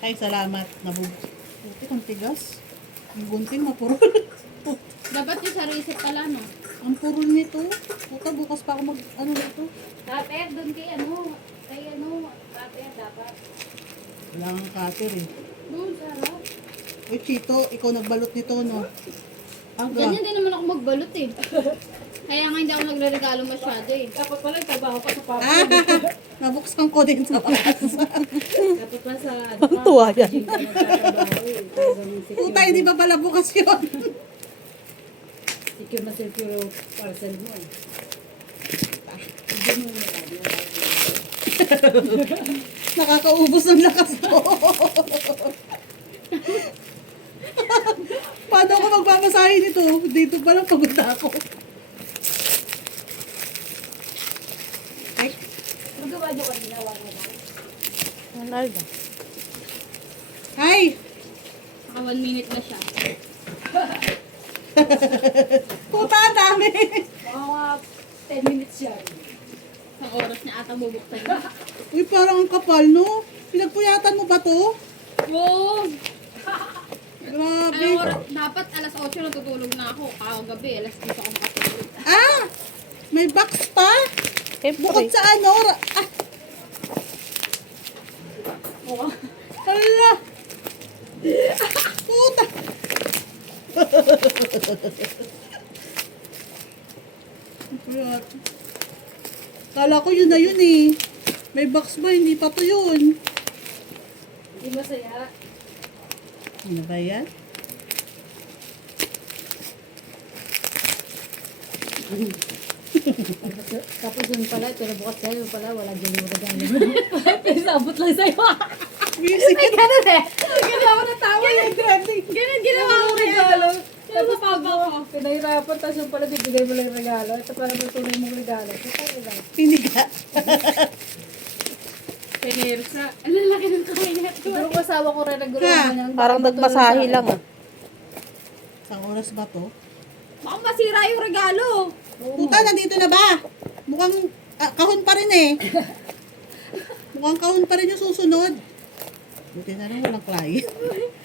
Ay, salamat. Buti kang tigas. Ang gunting mapurol. Dapat yung sa reset pala, no? Ang purol nito. Puta, bukas pa ako ano nito. Dapat, doon kay dapat dapat. Wala kang cutter eh. Doon, sarap. Uy, Chito, ikaw nagbalot nito, no? Aga. Ganyan din naman ako magbalot eh. Kaya nga hindi ako nagre-regalo masyado eh. Dapat pala yung trabaho pa sa papa. Ah! Nabuksan ko din sa taas. Dapat pa sa Tuwa yan. gym ka nagtatrabaho eh. Talagang Puta, hindi pa pala bukas yun. secure na secure yung parcel mo eh. Hindi mo na tayo. Nakakaubos ng lakas to. Paano ako magpamasahe nito? Dito pa lang pagod na ako. Ay, Magawa nyo kanina, wag mo ba? Ronaldo. hi! Saka 1 minute na siya. Puta, ang dami. Mga 10 minutes yan. Sa oras niya ata bubuksan niya. Uy, parang ang kapal, no? Pinagpuyatan mo ba to? Oo! Grabe. Anong oras? Dapat alas 8 natutulog na ako. Kagabi, alas 10 ako makatulog. Ah! May box pa? Bukod Siyempre. sa ano? Ah! Hala! Puta! Kaya- Kala ko yun na yun eh. May box ba? Hindi pa to yun. Hindi masaya. Ano ba yan? Tapos yun pala, pero bukas sa'yo pala, wala dyan yung regalo. Isabot lang sa'yo. Music. Ganun eh. Ganun ako natawa yung trending. Ganun ginawa ko kaya. regalo. Tapos papa ko. Pinahirapan, tapos yung pala, bibigay mo lang yung regalo. Ito pala may tuloy mong regalo. Ito lang. Piniga. Penersa. Ang lalaki ng kamay niya. Siguro ko asawa ko rin naguro Ha? mo niyan. Parang nagmasahe lang ah. Isang oras ba to? Baka masira yung regalo. Puta, nandito na ba? Mukhang kahon pa rin eh. Mukhang kahon pa rin yung susunod. Buti na lang walang client.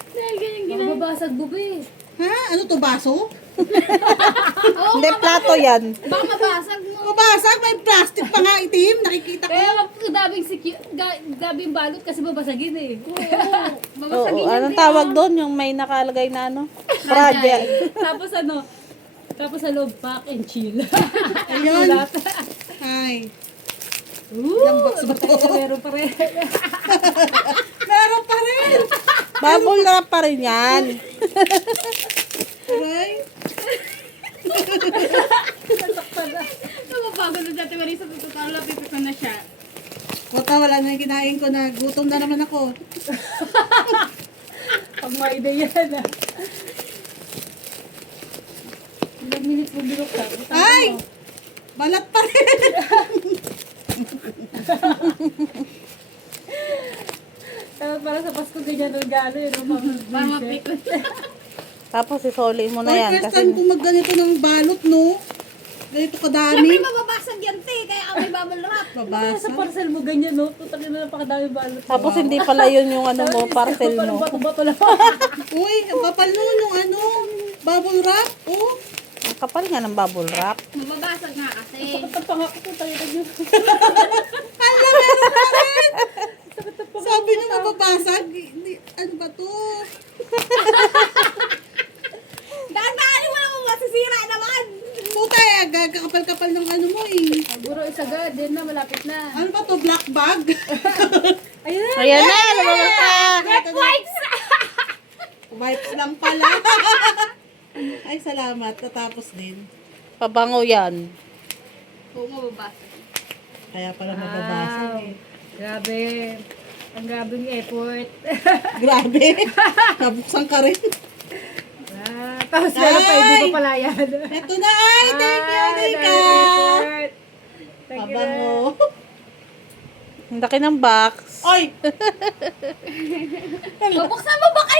Dahil ganyan ginawa. Mababasag bubi. Ha? Ano to, baso? Oo, Hindi, plato yan. baka mabasag mo. Mabasag, may plastic pa nga itim. Nakikita ko. Kaya daming balot kasi babasagin eh. Oo, Babasagin anong tawag doon? Yung may nakalagay na ano? Project. Tapos sa loob, pack and chill. Ayun. Lahat. Hi. Ooh, Ilang box ba to? Meron pa rin. Meron pa rin. Bubble wrap pa rin yan. Aray. Napapagod na dati Marisa. Tututalo lang pipit ko na siya. Puta, wala na yung kinain ko na. Gutom na naman ako. Pag may ideya na. Ilang minutes mo bilok ka? Ay! Balat pa rin. Para sa Pasko ganyan ang regalo yun. Para mapikot. Tapos isoli mo na Ay, yan. first Kasi time ko magganito ng balot, no? Ganito kadami. Siyempre mababasag yan, te. Kaya may bubble wrap. Sa Babasa. parcel mo ganyan, no? Tutangin na napakadami balot. tapos hindi pala yun yung ano mo, parcel mo. Bato-bato lang. Uy, ang kapal nun, nung ano, bubble wrap. Oh, Ang kapal nga ng bubble wrap. Mababasag nga kasi. Pangako ko tayo na yun. hala, meron pa rin. Sabi niyo mababasag. Ano ba to? Daan-daan mo lang kung masisira naman. Puta, kakapal-kapal ng ano mo eh. Siguro isagad, din na, malapit na. Ano ba to, black bag? Ayun! Ayan na, lumabas na. Wipes! Wipes lang pala. Ay, salamat. Tatapos din. Pabango yan. Oo, mababasag. Kaya pala mababasag eh. Grabe. Ang grabing effort. Grabe. Nabuksan ka rin. Tapos meron pa, hindi Ay! ko pala yan. Ito na ay. Thank you, Nika. Pabango. Ang laki ng box. Oy! Mabuksan mo ba kayo?